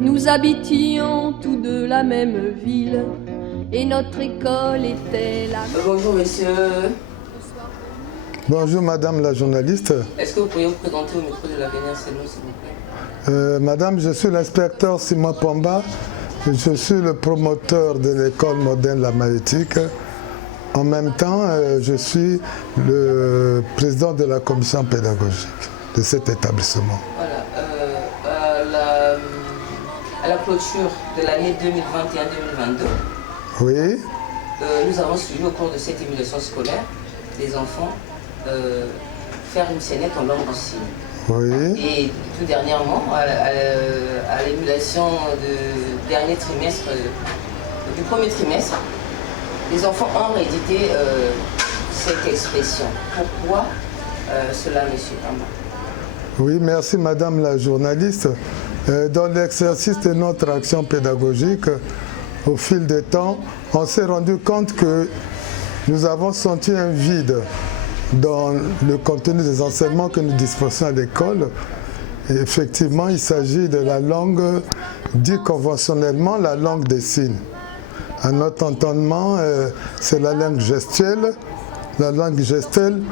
Nous habitions tous deux la même ville et notre école était la même. Bonjour monsieur. Bonjour madame la journaliste. Est-ce que vous pourriez vous présenter au micro de l'avenir Selmo, s'il vous plaît? Madame, je suis l'inspecteur Simon Pomba. Je suis le promoteur de l'école moderne La Maïtique. En même temps, je suis le président de la commission pédagogique de cet établissement. Voilà. À la clôture de l'année 2021-2022, Oui. Nous avons suivi au cours de cette émulation scolaire des enfants faire une scénette en langue de signes. Oui. Et tout dernièrement, à l'émulation du dernier trimestre, du premier trimestre, les enfants ont réédité cette expression. Pourquoi cela, monsieur Pamba? Oui, merci madame la journaliste. Dans l'exercice de notre action pédagogique, au fil du temps, on s'est rendu compte que nous avons senti un vide dans le contenu des enseignements que nous dispensions à l'école. Effectivement, il s'agit de la langue, dite conventionnellement, la langue des signes. À notre entendement, c'est la langue gestuelle. La langue gestuelle,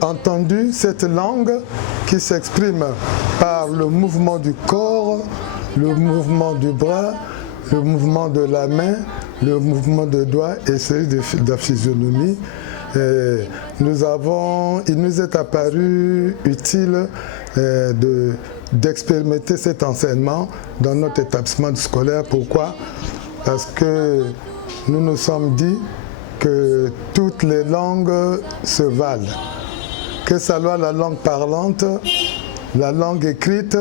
entendue, cette langue qui s'exprime par le mouvement du corps, le mouvement du bras, le mouvement de la main, le mouvement de doigts et celui de la physionomie. Il nous est apparu utile d'expérimenter cet enseignement dans notre établissement scolaire. Pourquoi? Parce que nous nous sommes dit que toutes les langues se valent, que ce soit la langue parlante, la langue écrite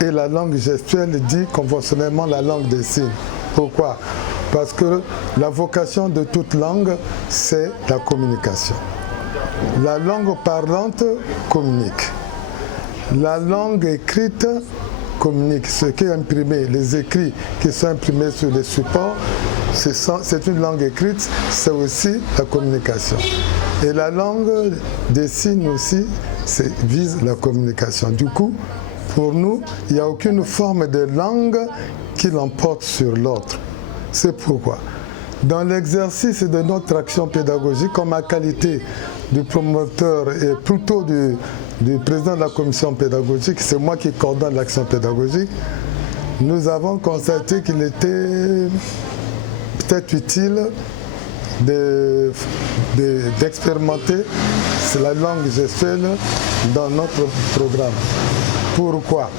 et la langue gestuelle, dit conventionnellement la langue des signes. Pourquoi? Parce que la vocation de toute langue, c'est la communication. La langue parlante communique. La langue écrite communique. Ce qui est imprimé, les écrits qui sont imprimés sur les supports, c'est une langue écrite, c'est aussi la communication. Et la langue des signes aussi vise la communication. Du coup, pour nous, il n'y a aucune forme de langue qui l'emporte sur l'autre. C'est pourquoi, dans l'exercice de notre action pédagogique, en ma qualité de promoteur et plutôt du président de la commission pédagogique, c'est moi qui coordonne l'action pédagogique, nous avons constaté qu'il était peut-être utile d'expérimenter la langue gestuelle dans notre programme. Pourquoi?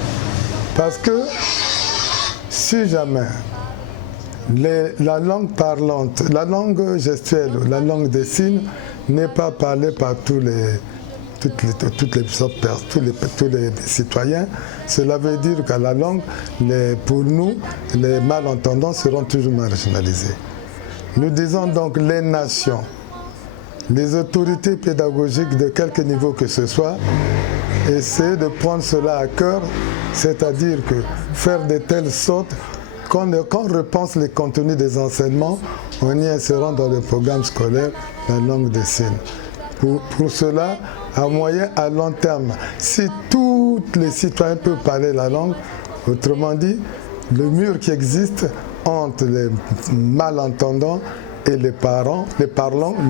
Parce que si jamais la langue parlante, la langue gestuelle, la langue des signes n'est pas parlée par tous les citoyens, cela veut dire qu'à la langue, pour nous, les malentendants seront toujours marginalisés. Nous disons donc les nations, les autorités pédagogiques de quelque niveau que ce soit, essayer de prendre cela à cœur, c'est-à-dire que faire de telle sorte quand on repense les contenus des enseignements, on y insérant dans le programme scolaire la langue des signes. Pour cela, à moyen, à long terme, si tous les citoyens peuvent parler la langue, autrement dit, le mur qui existe entre les malentendants et les parlants,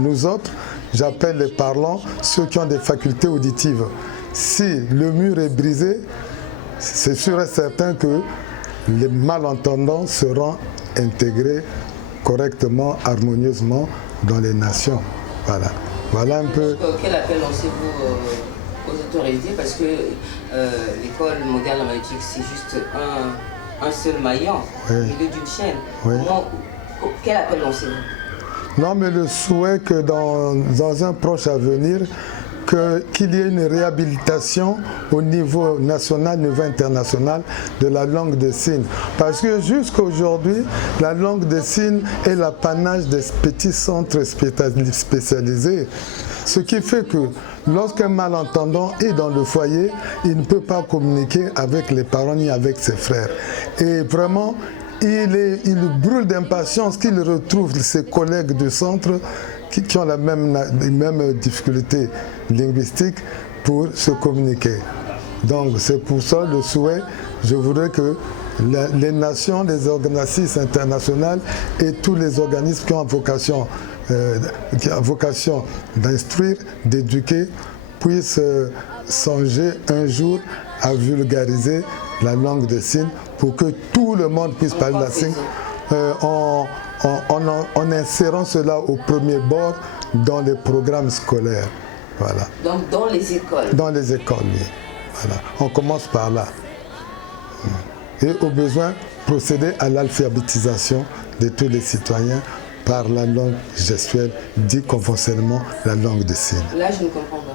nous autres, j'appelle les parlants ceux qui ont des facultés auditives. Si le mur est brisé, c'est sûr et certain que les malentendants seront intégrés correctement, harmonieusement dans les nations. Voilà. Voilà un peu. Quel appel lancez-vous aux autorités? Parce que l'école moderne en Maïtique, c'est juste un seul maillon au milieu d'une chaîne. Oui. Quel appel lancez-vous? Non, mais le souhait que dans un proche avenir, qu'il y ait une réhabilitation au niveau national, niveau international de la langue des signes. Parce que jusqu'à aujourd'hui, la langue des signes est l'apanage des petits centres spécialisés. Ce qui fait que lorsqu'un malentendant est dans le foyer, il ne peut pas communiquer avec les parents ni avec ses frères. Et vraiment, il brûle d'impatience qu'il retrouve ses collègues du centre qui ont les mêmes difficultés linguistiques pour se communiquer. Donc c'est pour ça le souhait, je voudrais que les nations, les organismes internationaux et tous les organismes qui ont vocation d'instruire, d'éduquer, puissent songer un jour à vulgariser la langue des signes pour que tout le monde puisse parler la signe, en insérant cela au premier bord dans les programmes scolaires. Voilà. Donc dans les écoles. Dans les écoles, oui. Voilà. On commence par là. Et au besoin, procéder à l'alphabétisation de tous les citoyens par la langue gestuelle, dit conventionnellement la langue des signes. Là, je ne comprends pas.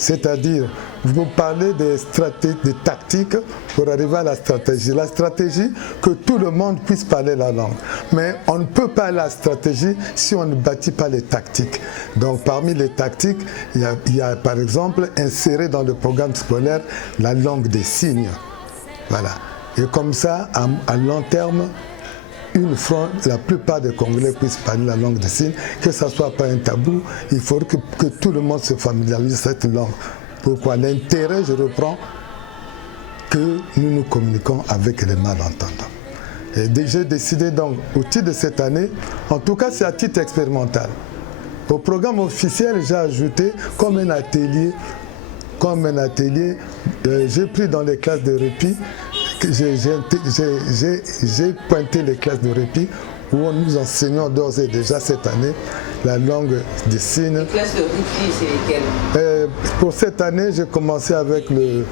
C'est-à-dire, vous parlez des stratégies, des tactiques pour arriver à la stratégie. La stratégie, que tout le monde puisse parler la langue. Mais on ne peut pas la stratégie si on ne bâtit pas les tactiques. Donc parmi les tactiques, il y a par exemple inséré dans le programme scolaire la langue des signes. Voilà. Et comme ça, à long terme, la plupart des Congolais puissent parler la langue des signes, que ce ne soit pas un tabou, il faut que tout le monde se familiarise cette langue. Pourquoi? L'intérêt, je reprends, que nous nous communiquons avec les malentendants. Et j'ai décidé donc, au titre de cette année, en tout cas c'est à titre expérimental. Au programme officiel, j'ai ajouté comme un atelier, j'ai pris dans les classes de répit, j'ai pointé les classes de répit où nous enseignons d'ores et déjà cette année la langue des signes. Les classes de répit, c'est lesquelles? Pour cette année, j'ai commencé avec le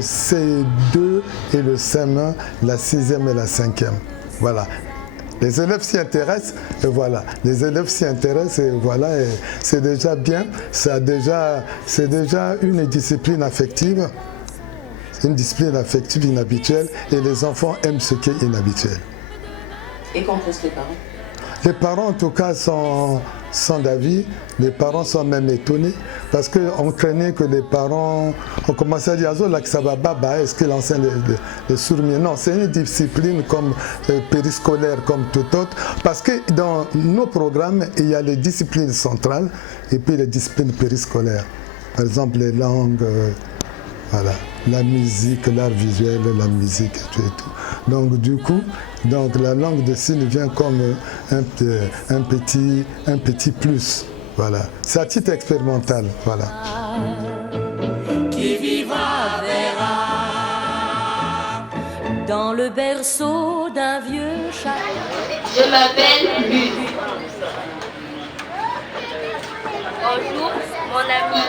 C2 et le CM1, la 6e et la 5e. Voilà. Les élèves s'y intéressent, et voilà. Les élèves s'y intéressent, et voilà. Et c'est déjà bien. C'est déjà une discipline affective. Une discipline affective inhabituelle, et les enfants aiment ce qui est inhabituel. Et qu'en pensent les parents? Les parents, en tout cas, sont d'avis. Les parents sont même étonnés parce qu'on craignait que les parents ont commencé à dire est-ce qu'il enseigne les sourds-muets? Non, c'est une discipline comme périscolaire, comme tout autre. Parce que dans nos programmes, il y a les disciplines centrales et puis les disciplines périscolaires. Par exemple, les langues. Voilà, la musique, l'art visuel, la musique et tout. Donc du coup, la langue des signes vient comme un petit plus. Voilà, c'est à titre expérimental. Voilà. Qui vivra verra dans le berceau d'un vieux chat. Je m'appelle Luc. Bonjour, mon ami.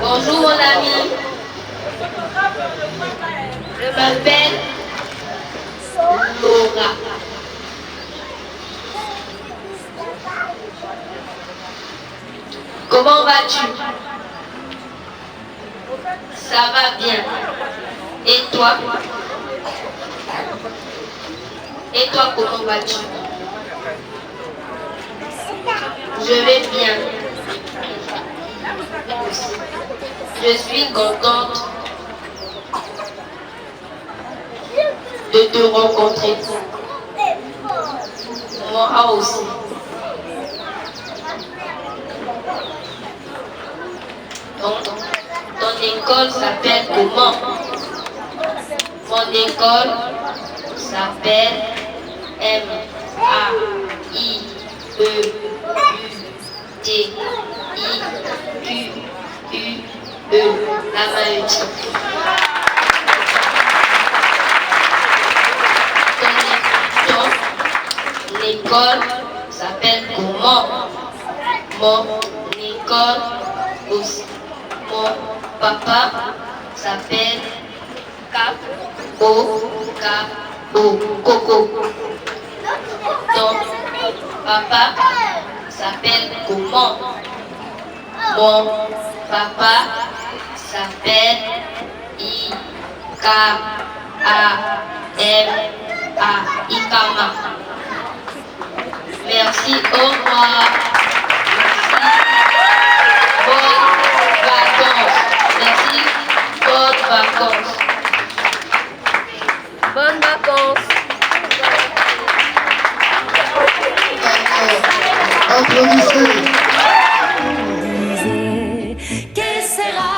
Bonjour mon ami, je m'appelle Laura. Comment vas-tu? Ça va bien. Et toi? Et toi, comment vas-tu? Je vais bien. Je suis contente de te rencontrer. Moi aussi. Donc, ton école s'appelle comment? Mon école s'appelle M-A-I-E-U-T-I-Q-U-E, la Maheude. Ton école s'appelle comment? Mon école aussi. Mon papa s'appelle Coco. Ton papa s'appelle comment? Mon papa s'appelle Ikama. Merci, au revoir. Merci. Bonnes vacances. Bonnes vacances. Applaudissez. Que sera